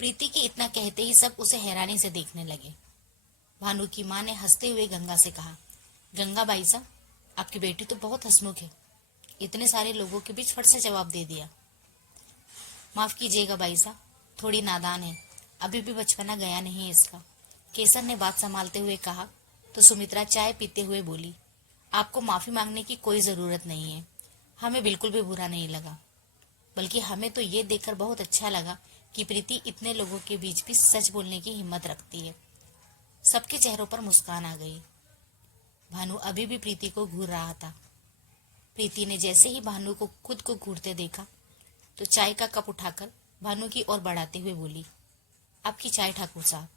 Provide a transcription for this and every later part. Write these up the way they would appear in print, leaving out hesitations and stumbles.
प्रीति के इतना कहते ही सब उसे हैरानी से देखने लगे। भानु की माँ ने हंसते हुए गंगा से कहा, गंगा बाई साहब, आपकी बेटी तो बहुत हंसमुख है। इतने सारे लोगों के बीच फट से जवाब दे दिया। माफ कीजिएगा बाई साहब, थोड़ी नादान है, अभी भी बचपना गया नहीं है इसका। केसर ने बात संभालते हुए कहा तो सुमित्रा चाय पीते हुए बोली, आपको माफी मांगने की कोई जरूरत नहीं है। हमें बिल्कुल भी बुरा नहीं लगा, बल्कि हमें तो ये देखकर बहुत अच्छा लगा कि प्रीति इतने लोगों के बीच भी सच बोलने की हिम्मत रखती है। सबके चेहरों पर मुस्कान आ गई। भानु अभी भी प्रीति को घूर रहा था। प्रीति ने जैसे ही भानु को खुद को घूरते देखा तो चाय का कप उठाकर भानु की ओर बढ़ाते हुए बोली, आपकी चाय ठाकुर साहब।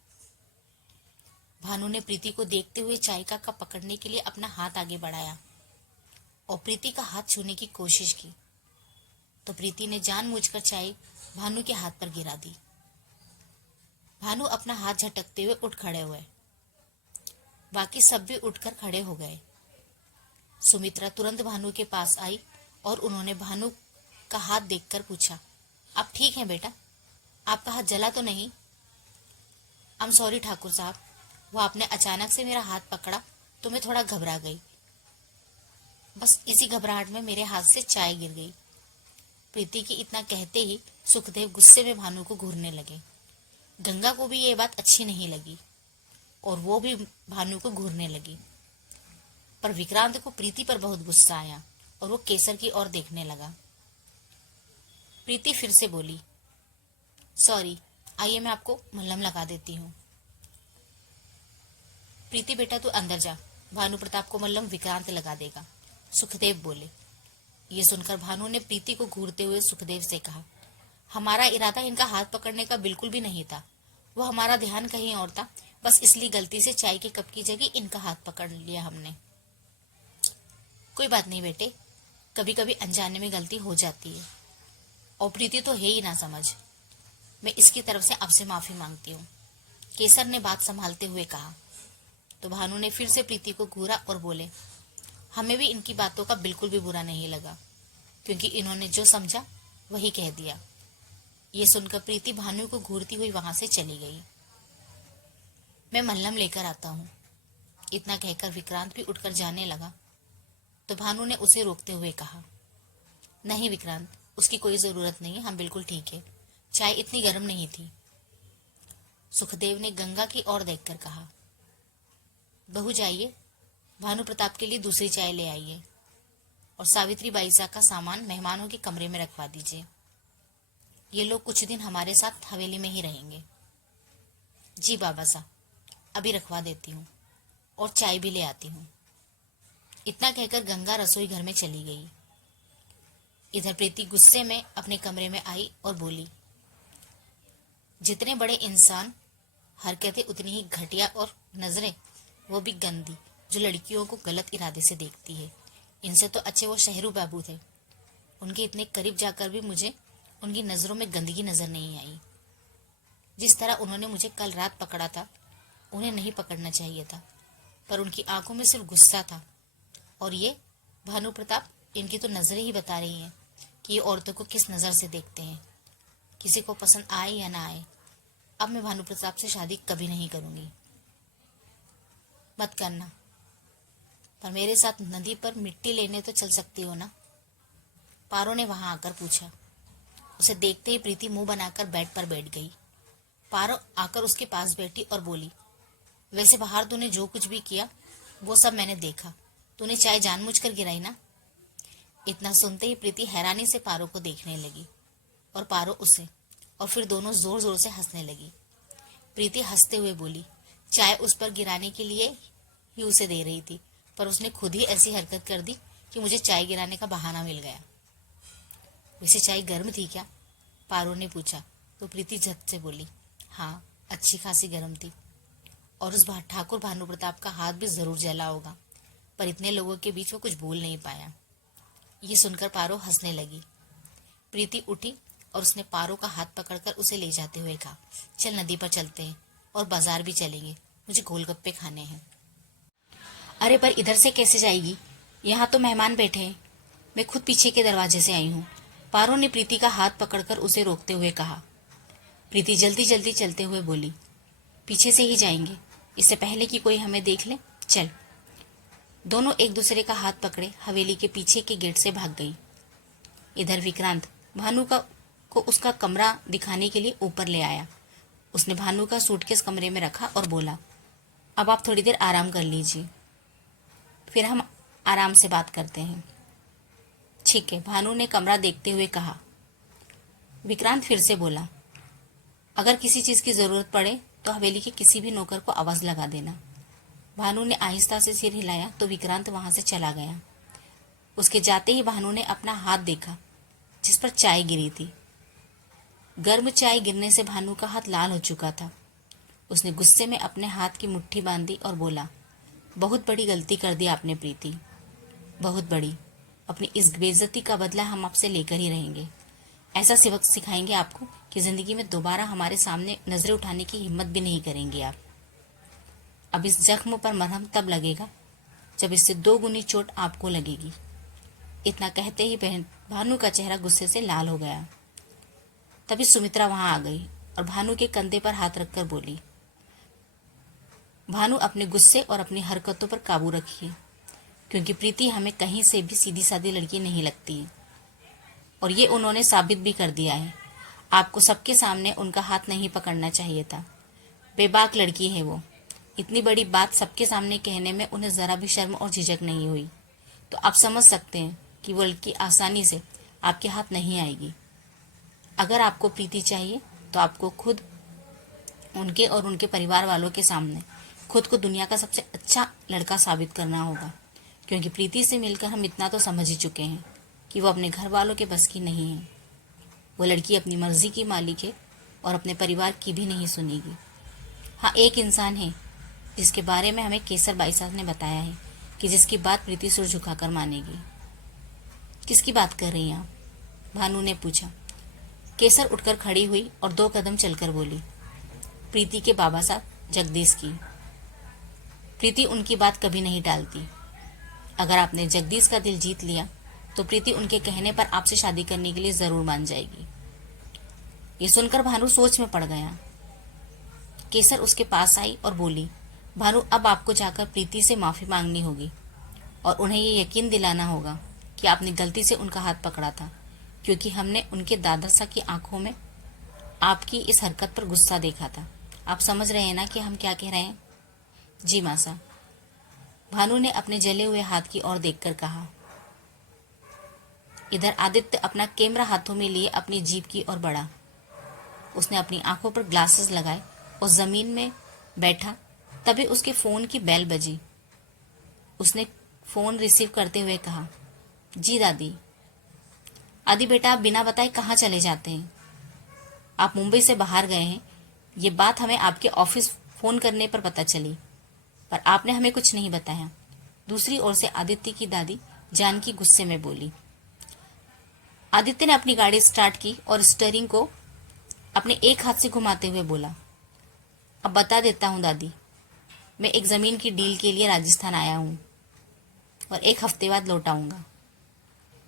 भानु ने प्रीति को देखते हुए चाय का कप पकड़ने के लिए अपना हाथ आगे बढ़ाया और प्रीति का हाथ छूने की कोशिश की तो प्रीति ने जानबूझकर चाय भानु के हाथ पर गिरा दी। भानु अपना हाथ झटकते हुए उठ खड़े हुए। बाकी सब भी उठकर खड़े हो गए। सुमित्रा तुरंत भानु के पास आई और उन्होंने भानु का हाथ देखकर पूछा, आप ठीक हैं बेटा? आपका हाथ जला तो नहीं? आई एम सॉरी ठाकुर साहब, वो आपने अचानक से मेरा हाथ पकड़ा तो मैं थोड़ा घबरा गई। बस इसी घबराहट में मेरे हाथ से चाय गिर गई। प्रीति की इतना कहते ही सुखदेव गुस्से में भानु को घूरने लगे। गंगा को भी ये बात अच्छी नहीं लगी और वो भी भानु को घूरने लगी। पर विक्रांत को प्रीति पर बहुत गुस्सा आया और वो केसर की ओर देखने लगा। प्रीति फिर से बोली, सॉरी, आइए मैं आपको मलहम लगा देती हूँ। प्रीति बेटा तू अंदर जा, भानु प्रताप को मलहम विक्रांत लगा देगा, सुखदेव बोले। ये सुनकर भानु ने प्रीति को घूरते हुए सुखदेव से कहा, हमारा इरादा इनका हाथ पकड़ने का बिल्कुल भी नहीं था। वो हमारा ध्यान कहीं और था, बस इसलिए गलती से चाय के कप की जगह इनका हाथ पकड़ लिया हमने। कोई बात नहीं बेटे, कभी कभी अनजाने में गलती हो जाती है और प्रीति तो है ही ना समझ। मैं इसकी तरफ से आपसे माफी मांगती हूँ, केसर ने बात संभालते हुए कहा। तो भानु ने फिर से प्रीति को घूरा और बोले, हमें भी इनकी बातों का बिल्कुल भी बुरा नहीं लगा, क्योंकि इन्होंने जो समझा वही कह दिया। ये सुनकर प्रीति भानु को घूरती हुई वहां से चली गई। मैं मलहम लेकर आता हूँ, इतना कहकर विक्रांत भी उठकर जाने लगा तो भानु ने उसे रोकते हुए कहा, नहीं विक्रांत, उसकी कोई जरूरत नहीं है, हम बिल्कुल ठीक है, चाय इतनी गर्म नहीं थी। सुखदेव ने गंगा की ओर देखकर कहा, बहू जाइए, भानु प्रताप के लिए दूसरी चाय ले आइए और सावित्री बाई साहब का सामान मेहमानों के कमरे में रखवा दीजिए। ये लोग कुछ दिन हमारे साथ हवेली में ही रहेंगे। जी बाबा साहब, अभी रखवा देती हूँ और चाय भी ले आती हूँ। इतना कहकर गंगा रसोई घर में चली गई। इधर प्रीति गुस्से में अपने कमरे में आई और बोली, जितने बड़े इंसान हरकतें उतनी ही घटिया और नजरें वो भी गंदी, जो लड़कियों को गलत इरादे से देखती है। इनसे तो अच्छे वो शहरू बाबू थे, उनके इतने करीब जाकर भी मुझे उनकी नजरों में गंदगी नजर नहीं आई। जिस तरह उन्होंने मुझे कल रात पकड़ा था, उन्हें नहीं पकड़ना चाहिए था, पर उनकी आंखों में सिर्फ गुस्सा था। और ये भानु प्रताप, इनकी तो नजरें ही बता रही हैं कि ये औरतों को किस नजर से देखते हैं, किसी को पसंद आए या ना आए। अब मैं भानु प्रताप से शादी कभी नहीं करूंगी। मत करना, पर मेरे साथ नदी पर मिट्टी लेने तो चल सकती हो ना? पारो ने वहां आकर पूछा। उसे देखते ही प्रीति मुंह बनाकर बेड पर बैठ गई। पारो आकर उसके पास बैठी और बोली, वैसे बाहर तूने जो कुछ भी किया वो सब मैंने देखा, तूने चाय जानबूझकर गिराई ना? इतना सुनते ही प्रीति हैरानी से पारो को देखने लगी और पारो उसे, और फिर दोनों जोर जोर से हंसने लगी। प्रीति हंसते हुए बोली, चाय उस पर गिराने के लिए ही उसे दे रही थी, पर उसने खुद ही ऐसी हरकत कर दी कि मुझे चाय गिराने का बहाना मिल गया। वैसे चाय गर्म थी क्या? पारो ने पूछा तो प्रीति झट से बोली, हाँ, अच्छी खासी गर्म थी, और उस ठाकुर भानु प्रताप का हाथ भी जरूर जला होगा, पर इतने लोगों के बीच वो कुछ बोल नहीं पाया। ये सुनकर पारो हंसने लगी। प्रीति उठी और उसने पारो का हाथ पकड़कर उसे ले जाते हुए कहा, चल नदी पर चलते हैं और बाजार भी चलेंगे, मुझे गोलगप्पे खाने हैं। अरे पर इधर से कैसे जाएगी? यहाँ तो मेहमान बैठे हैं, मैं खुद पीछे के दरवाजे से आई हूँ। पारो ने प्रीति का हाथ पकड़कर उसे रोकते हुए कहा। प्रीति जल्दी जल्दी चलते हुए बोली, पीछे से ही जाएंगे, इससे पहले कि कोई हमें देख ले, चल। दोनों एक दूसरे का हाथ पकड़े हवेली के पीछे के गेट से भाग गई। इधर विक्रांत भानु को उसका कमरा दिखाने के लिए ऊपर ले आया। उसने भानु का सूटकेस कमरे में रखा और बोला, अब आप थोड़ी देर आराम कर लीजिए, फिर हम आराम से बात करते हैं। ठीक है, भानु ने कमरा देखते हुए कहा। विक्रांत फिर से बोला, अगर किसी चीज की जरूरत पड़े तो हवेली के किसी भी नौकर को आवाज लगा देना। भानु ने आहिस्ता से सिर हिलाया तो विक्रांत वहां से चला गया। उसके जाते ही भानु ने अपना हाथ देखा जिस पर चाय गिरी थी। गर्म चाय गिरने से भानु का हाथ लाल हो चुका था। उसने गुस्से में अपने हाथ की मुट्ठी बांधी और बोला, बहुत बड़ी गलती कर दी आपने प्रीति, बहुत बड़ी। अपनी इस बेइज्जती का बदला हम आपसे लेकर ही रहेंगे। ऐसा सबक सिखाएंगे आपको कि जिंदगी में दोबारा हमारे सामने नजरें उठाने की हिम्मत भी नहीं करेंगे आप। अब इस जख्म पर मरहम तब लगेगा जब इससे 2 गुनी चोट आपको लगेगी। इतना कहते ही भानु का चेहरा गुस्से से लाल हो गया। तभी सुमित्रा वहां आ गई और भानु के कंधे पर हाथ रखकर बोली, भानु अपने गुस्से और अपनी हरकतों पर काबू रखिए, क्योंकि प्रीति हमें कहीं से भी सीधी सादी लड़की नहीं लगती है और ये उन्होंने साबित भी कर दिया है। आपको सबके सामने उनका हाथ नहीं पकड़ना चाहिए था। बेबाक लड़की है वो। इतनी बड़ी बात सबके सामने कहने में उन्हें जरा भी शर्म और झिझक नहीं हुई, तो आप समझ सकते हैं कि वो लड़की आसानी से आपके हाथ नहीं आएगी। अगर आपको प्रीति चाहिए तो आपको खुद उनके और उनके परिवार वालों के सामने खुद को दुनिया का सबसे अच्छा लड़का साबित करना होगा, क्योंकि प्रीति से मिलकर हम इतना तो समझ ही चुके हैं कि वो अपने घर वालों के बस की नहीं है। वो लड़की अपनी मर्जी की मालिक है और अपने परिवार की भी नहीं सुनेगी। हाँ, एक इंसान है जिसके बारे में हमें केसर बाई साहब ने बताया है कि जिसकी बात प्रीति सिर झुकाकर मानेगी। किसकी बात कर रही हैं आप? भानु ने पूछा। केसर उठकर खड़ी हुई और 2 कदम चलकर बोली, प्रीति के बाबा साहब जगदीश की। प्रीति उनकी बात कभी नहीं टालती। अगर आपने जगदीश का दिल जीत लिया तो प्रीति उनके कहने पर आपसे शादी करने के लिए जरूर मान जाएगी। ये सुनकर भानु सोच में पड़ गया। केसर उसके पास आई और बोली, भानु अब आपको जाकर प्रीति से माफी मांगनी होगी और उन्हें ये यकीन दिलाना होगा कि आपने गलती से उनका हाथ पकड़ा था, क्योंकि हमने उनके दादा सा की आंखों में आपकी इस हरकत पर गुस्सा देखा था। आप समझ रहे हैं ना कि हम क्या कह रहे हैं? जी मासा। भानु ने अपने जले हुए हाथ की ओर देखकर कहा। इधर आदित्य अपना कैमरा हाथों में लिए अपनी जीप की ओर बढ़ा। उसने अपनी आंखों पर ग्लासेस लगाए और जमीन में बैठा। तभी उसके फोन की बेल बजी। उसने फोन रिसीव करते हुए कहा, जी दादी। आदि बेटा, आप बिना बताए कहाँ चले जाते हैं? आप मुंबई से बाहर गए हैं, ये बात हमें आपके ऑफिस फोन करने पर पता चली, पर आपने हमें कुछ नहीं बताया। दूसरी ओर से आदित्य की दादी जानकी गुस्से में बोली। आदित्य ने अपनी गाड़ी स्टार्ट की और स्टीयरिंग को अपने एक हाथ से घुमाते हुए बोला, अब बता देता हूँ दादी, मैं एक जमीन की डील के लिए राजस्थान आया हूँ और 1 हफ्ते बाद लौट आऊंगा।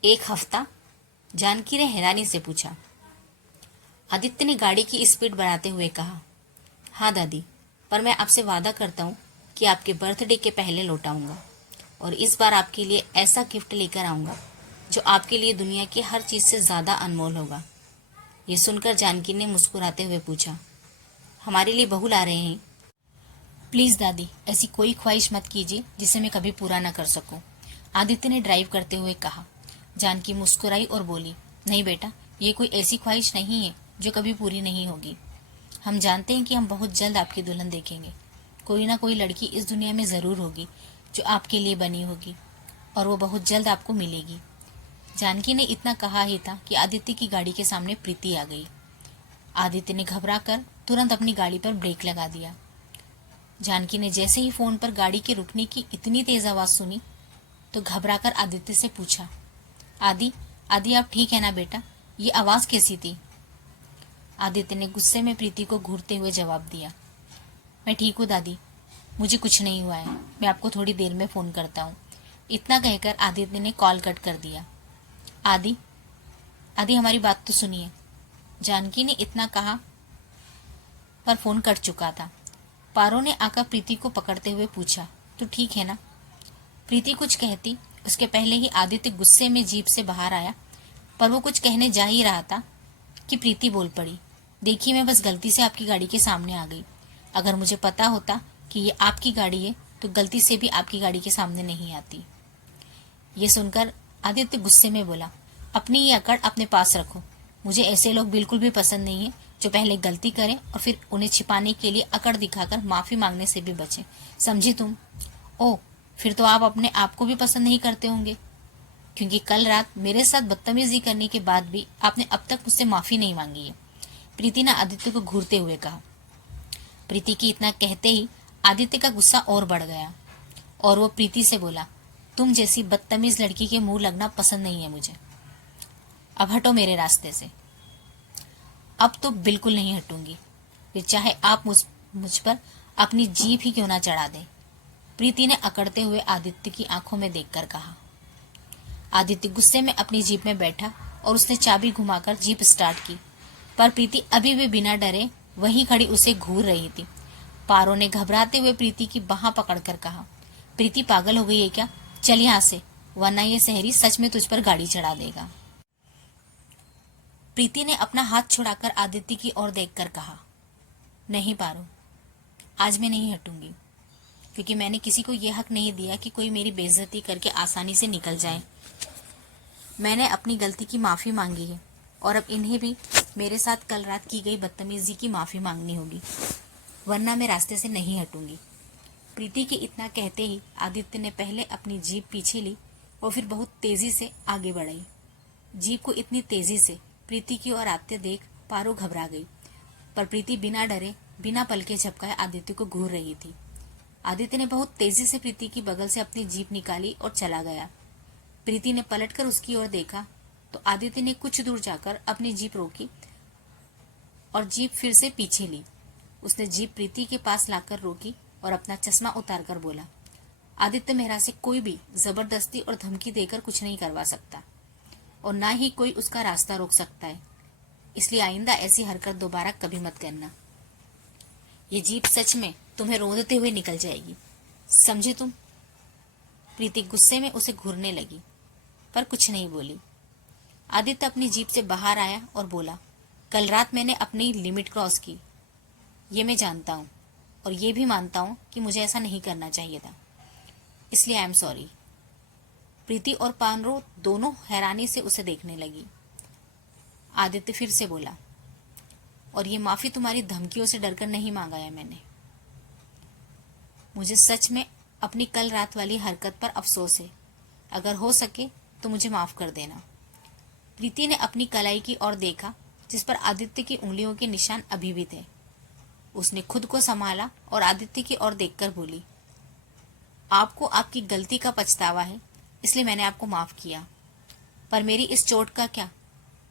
1 हफ्ता? जानकी ने हैरानी से पूछा। आदित्य ने गाड़ी की स्पीड बढ़ाते हुए कहा, हाँ दादी, पर मैं आपसे वादा करता हूँ कि आपके बर्थडे के पहले लौट आऊंगा और इस बार आपके लिए ऐसा गिफ्ट लेकर आऊंगा जो आपके लिए दुनिया की हर चीज से ज्यादा अनमोल होगा। ये सुनकर जानकी ने मुस्कुराते हुए पूछा, हमारे लिए बहू ला रहे हैं? प्लीज दादी, ऐसी कोई ख्वाहिश मत कीजिए जिसे मैं कभी पूरा न कर सकूं। आदित्य ने ड्राइव करते हुए कहा। जानकी मुस्कुराई और बोली, नहीं बेटा, ये कोई ऐसी ख्वाहिश नहीं है जो कभी पूरी नहीं होगी। हम जानते हैं कि हम बहुत जल्द आपकी दुल्हन देखेंगे। कोई ना कोई लड़की इस दुनिया में जरूर होगी जो आपके लिए बनी होगी और वो बहुत जल्द आपको मिलेगी। जानकी ने इतना कहा ही था कि आदित्य की गाड़ी के सामने प्रीति आ गई। आदित्य ने घबराकर तुरंत अपनी गाड़ी पर ब्रेक लगा दिया। जानकी ने जैसे ही फोन पर गाड़ी के रुकने की इतनी तेज आवाज सुनी तो घबराकर आदित्य से पूछा, आदि आदि आप ठीक है ना बेटा? ये आवाज कैसी थी? आदित्य ने गुस्से में प्रीति को घूरते हुए जवाब दिया, मैं ठीक हूँ दादी, मुझे कुछ नहीं हुआ है, मैं आपको थोड़ी देर में फोन करता हूँ। इतना कहकर आदित्य ने कॉल कट कर दिया। आदि आदि हमारी बात तो सुनिए। जानकी ने इतना कहा पर फोन कट चुका था। पारो ने आकर प्रीति को पकड़ते हुए पूछा, तू ठीक है ना? प्रीति कुछ कहती उसके पहले ही आदित्य गुस्से में जीप से बाहर आया, पर वो कुछ कहने जा ही रहा था कि प्रीति बोल पड़ी, देखिए मैं बस गलती से आपकी गाड़ी के सामने आ गई। अगर मुझे पता होता कि ये आपकी गाड़ी है तो गलती से भी आपकी गाड़ी के सामने नहीं आती। ये सुनकर आदित्य गुस्से में बोला, अपनी ये अकड़ अपने पास रखो। मुझे ऐसे लोग बिल्कुल भी पसंद नहीं है जो पहले गलती करें और फिर उन्हें छिपाने के लिए अकड़ दिखाकर माफी मांगने से भी बचें। समझी तुम? ओह, फिर तो आप अपने आप को भी पसंद नहीं करते होंगे, क्योंकि कल रात मेरे साथ बदतमीजी करने के बाद भी आपने अब तक मुझसे माफी नहीं मांगी है। प्रीति ने आदित्य को घूरते हुए कहा। प्रीति की इतना कहते ही आदित्य का गुस्सा और बढ़ गया और वो प्रीति से बोला, तुम जैसी बदतमीज लड़की के मुंह लगना पसंद नहीं है मुझे। अब हटो मेरे रास्ते से। अब तो बिल्कुल नहीं हटूंगी, फिर चाहे आप मुझ पर अपनी जीभ ही क्यों ना चढ़ा दें। प्रीति ने अकड़ते हुए आदित्य की आंखों में देखकर कहा। आदित्य गुस्से में अपनी जीप में बैठा और उसने चाबी घुमाकर जीप स्टार्ट की, पर प्रीति अभी भी बिना डरे वहीं खड़ी उसे घूर रही थी। पारो ने घबराते हुए प्रीति की बाह पकड़कर कहा, प्रीति पागल हो गई है क्या? चल यहाँ से, वरना ये शहरी सच में तुझ पर गाड़ी चढ़ा देगा। प्रीति ने अपना हाथ छुड़ाकर आदित्य की ओर देखकर कहा, नहीं पारो, आज मैं नहीं हटूंगी, क्योंकि मैंने किसी को यह हक नहीं दिया कि कोई मेरी बेइज्जती करके आसानी से निकल जाए। मैंने अपनी गलती की माफी मांगी है और अब इन्हें भी मेरे साथ कल रात की गई बदतमीजी की माफी मांगनी होगी, वरना मैं रास्ते से नहीं हटूंगी। प्रीति के इतना कहते ही आदित्य ने पहले अपनी जीप पीछे ली और फिर बहुत तेजी से आगे बढ़ाई। जीप को इतनी तेजी से प्रीति की ओर आते देख पारो घबरा गई, पर प्रीति बिना डरे बिना पलके झपकाए आदित्य को घूर रही थी। आदित्य ने बहुत तेजी से प्रीति की बगल से अपनी जीप निकाली और चला गया। प्रीति ने पलटकर उसकी ओर देखा तो आदित्य ने कुछ दूर जाकर अपनी जीप रोकी और जीप फिर से पीछे ली। उसने जीप प्रीति के पास लाकर रोकी और अपना चश्मा उतारकर बोला, आदित्य मेहरा से कोई भी जबरदस्ती और धमकी देकर कुछ नहीं करवा सकता और ना ही कोई उसका रास्ता रोक सकता है, इसलिए आइंदा ऐसी हरकत दोबारा कभी मत करना। ये जीप सच में तुम्हें रोंदते हुए निकल जाएगी, समझे तुम? प्रीति गुस्से में उसे घूरने लगी, पर कुछ नहीं बोली। आदित्य अपनी जीप से बाहर आया और बोला, कल रात मैंने अपनी लिमिट क्रॉस की, ये मैं जानता हूँ और ये भी मानता हूँ कि मुझे ऐसा नहीं करना चाहिए था, इसलिए आई एम सॉरी। प्रीति और पारो दोनों हैरानी से उसे देखने लगी। आदित्य फिर से बोला, और ये माफी तुम्हारी धमकियों से डरकर नहीं मांगा है मैंने। मुझे सच में अपनी कल रात वाली हरकत पर अफसोस है, अगर हो सके तो मुझे माफ कर देना। प्रीति ने अपनी कलाई की ओर देखा जिस पर आदित्य की उंगलियों के निशान अभी भी थे। उसने खुद को संभाला और आदित्य की ओर देखकर बोली, आपको आपकी गलती का पछतावा है, इसलिए मैंने आपको माफ किया, पर मेरी इस चोट का क्या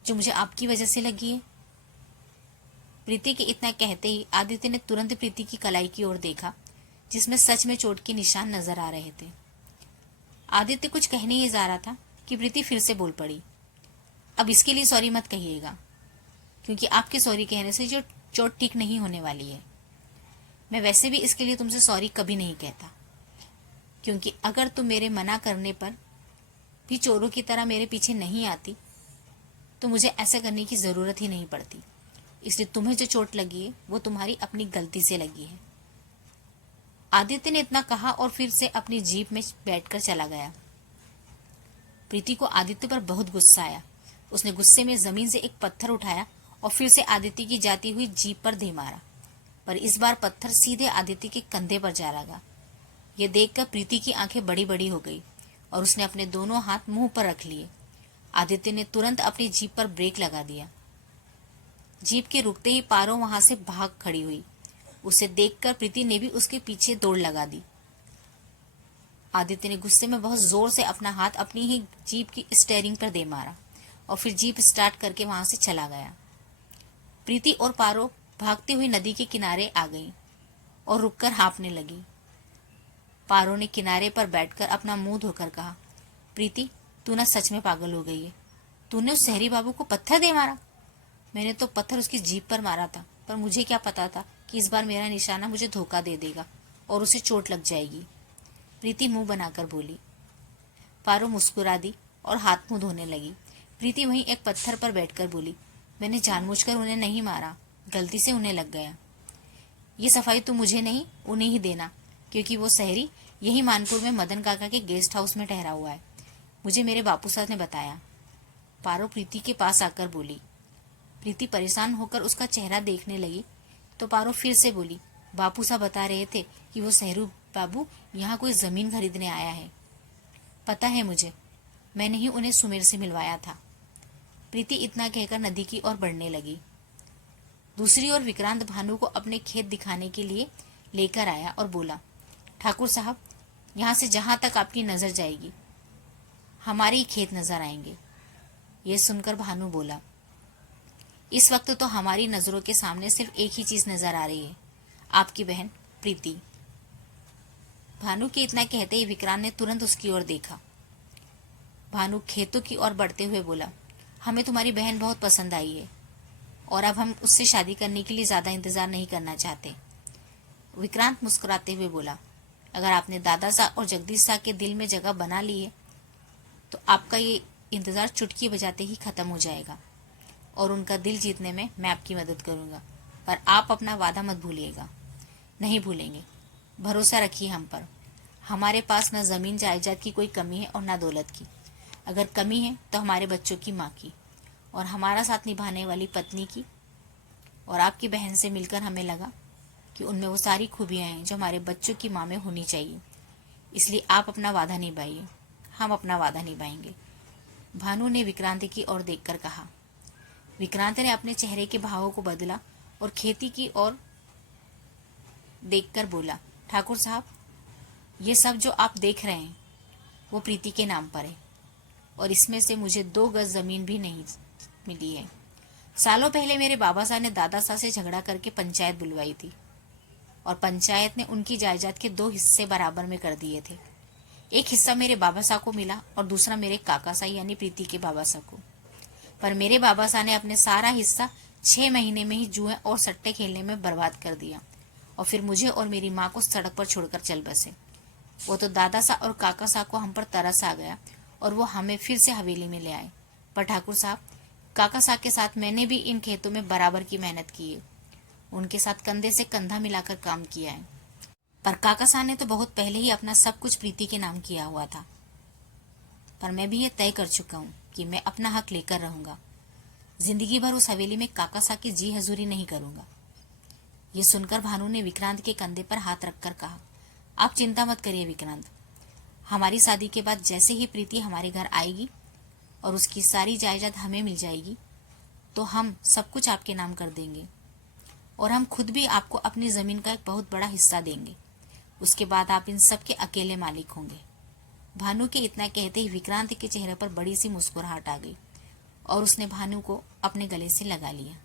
जो मुझे आपकी वजह से लगी है? प्रीति के इतना कहते ही आदित्य ने तुरंत प्रीति की कलाई की ओर देखा जिसमें सच में चोट के निशान नजर आ रहे थे। आदित्य कुछ कहने ही जा रहा था कि प्रीति फिर से बोल पड़ी, अब इसके लिए सॉरी मत कहिएगा, क्योंकि आपके सॉरी कहने से जो चोट ठीक नहीं होने वाली है। मैं वैसे भी इसके लिए तुमसे सॉरी कभी नहीं कहता, क्योंकि अगर तुम मेरे मना करने पर भी चोरों की तरह मेरे पीछे नहीं आती तो मुझे ऐसा करने की जरूरत ही नहीं पड़ती। इसलिए तुम्हें जो चोट लगी है वो तुम्हारी अपनी गलती से लगी है। आदित्य ने इतना कहा और फिर से अपनी जीप में बैठकर चला गया। प्रीति को आदित्य पर बहुत गुस्सा आया। उसने गुस्से में जमीन से एक पत्थर उठाया और फिर से आदित्य की जाती हुई जीप पर दे मारा, पर इस बार पत्थर सीधे आदित्य के कंधे पर जा लगा। यह देखकर प्रीति की आंखें बड़ी बड़ी हो गई और उसने अपने दोनों हाथ मुंह पर रख लिए। आदित्य ने तुरंत अपनी जीप पर ब्रेक लगा दिया। जीप के रुकते ही पारो वहां से भाग खड़ी हुई। उसे देखकर प्रीति ने भी उसके पीछे दौड़ लगा दी। आदित्य ने गुस्से में बहुत जोर से अपना हाथ अपनी ही जीप की स्टीयरिंग पर दे मारा और फिर जीप स्टार्ट करके वहां से चला गया। प्रीति और पारो भागती हुई नदी के किनारे आ गई और रुककर हाँफने लगी। पारो ने किनारे पर बैठकर अपना मुंह धोकर कहा, प्रीति तू ना सच में पागल हो गई है। तूने उस शहरी बाबू को पत्थर दे मारा? मैंने तो पत्थर उसकी जीप पर मारा था, पर मुझे क्या पता था कि इस बार मेरा निशाना मुझे धोखा दे देगा और उसे चोट लग जाएगी। प्रीति मुंह बनाकर बोली। पारो मुस्कुरा दी और हाथ मुंह धोने लगी। प्रीति वहीं एक पत्थर पर बैठकर बोली, मैंने जानबूझकर उन्हें नहीं मारा, गलती से उन्हें लग गया। ये सफाई तो मुझे नहीं, उन्हें ही देना, क्योंकि वो शहरी यही मानपुर में मदन काका के गेस्ट हाउस में ठहरा हुआ है, मुझे मेरे बापू साहब ने बताया। पारो प्रीति के पास आकर बोली। प्रीति परेशान होकर उसका चेहरा देखने लगी तो पारो फिर से बोली, बापू साहब बता रहे थे कि वो शहरू बाबू यहाँ कोई जमीन खरीदने आया है। पता है मुझे, मैंने ही उन्हें सुमेर से मिलवाया था। प्रीति इतना कहकर नदी की ओर बढ़ने लगी। दूसरी ओर विक्रांत भानु को अपने खेत दिखाने के लिए लेकर आया और बोला, ठाकुर साहब, यहाँ से जहां तक आपकी नजर जाएगी हमारे ही खेत नजर आएंगे। ये सुनकर भानु बोला, इस वक्त तो हमारी नजरों के सामने सिर्फ एक ही चीज नजर आ रही है, आपकी बहन प्रीति। भानु के इतना कहते ही विक्रांत ने तुरंत उसकी ओर देखा। भानु खेतों की ओर बढ़ते हुए बोला, हमें तुम्हारी बहन बहुत पसंद आई है और अब हम उससे शादी करने के लिए ज्यादा इंतजार नहीं करना चाहते। विक्रांत मुस्कुराते हुए बोला, अगर आपने दादा साहब और जगदीश साहब के दिल में जगह बना ली है तो आपका ये इंतजार चुटकी बजाते ही खत्म हो जाएगा और उनका दिल जीतने में मैं आपकी मदद करूंगा, पर आप अपना वादा मत भूलिएगा। नहीं भूलेंगे, भरोसा रखिए हम पर। हमारे पास न जमीन जायदाद की कोई कमी है और न दौलत की। अगर कमी है तो हमारे बच्चों की माँ की और हमारा साथ निभाने वाली पत्नी की। और आपकी बहन से मिलकर हमें लगा कि उनमें वो सारी खूबियां हैं जो हमारे बच्चों की माँ में होनी चाहिए। इसलिए आप अपना वादा निभाइए, हम अपना वादा निभाएंगे। भानु ने विक्रांत की ओर देखकर कहा। विक्रांत ने अपने चेहरे के भावों को बदला और खेती की ओर देखकर बोला, ठाकुर साहब, ये सब जो आप देख रहे हैं वो प्रीति के नाम पर है और इसमें से मुझे 2 गज जमीन भी नहीं मिली है। सालों पहले मेरे बाबा साहब ने दादा साहब से झगड़ा करके पंचायत बुलवाई थी और पंचायत ने उनकी जायदाद के 2 हिस्से बराबर में कर दिए थे। एक हिस्सा मेरे बाबा साहब को मिला और दूसरा मेरे काका साहब यानी प्रीति के बाबा साहब को। पर मेरे बाबा साहब ने अपने सारा हिस्सा 6 महीने में ही जुए और सट्टे खेलने में बर्बाद कर दिया और फिर मुझे और मेरी माँ को सड़क पर छोड़कर चल बसे। वो तो दादा साहब और काका साहब को हम पर तरस आ गया और वो हमें फिर से हवेली में ले आए। पर ठाकुर साहब, काका साहब के साथ मैंने भी इन खेतों में बराबर की मेहनत की है, उनके साथ कंधे से कंधा मिलाकर काम किया है। पर काका साहब ने तो बहुत पहले ही अपना सब कुछ प्रीति के नाम किया हुआ था। पर मैं भी ये तय कर चुका हूँ कि मैं अपना हक लेकर रहूंगा। जिंदगी भर उस हवेली में काका साहब की जी हजूरी नहीं करूंगा। ये सुनकर भानु ने विक्रांत के कंधे पर हाथ रखकर कहा, आप चिंता मत करिए विक्रांत, हमारी शादी के बाद जैसे ही प्रीति हमारे घर आएगी और उसकी सारी जायदाद हमें मिल जाएगी तो हम सब कुछ आपके नाम कर देंगे और हम खुद भी आपको अपनी जमीन का एक बहुत बड़ा हिस्सा देंगे। उसके बाद आप इन सब के अकेले मालिक होंगे। भानु के इतना कहते ही विक्रांत के चेहरे पर बड़ी सी मुस्कुराहट आ गई और उसने भानु को अपने गले से लगा लिया।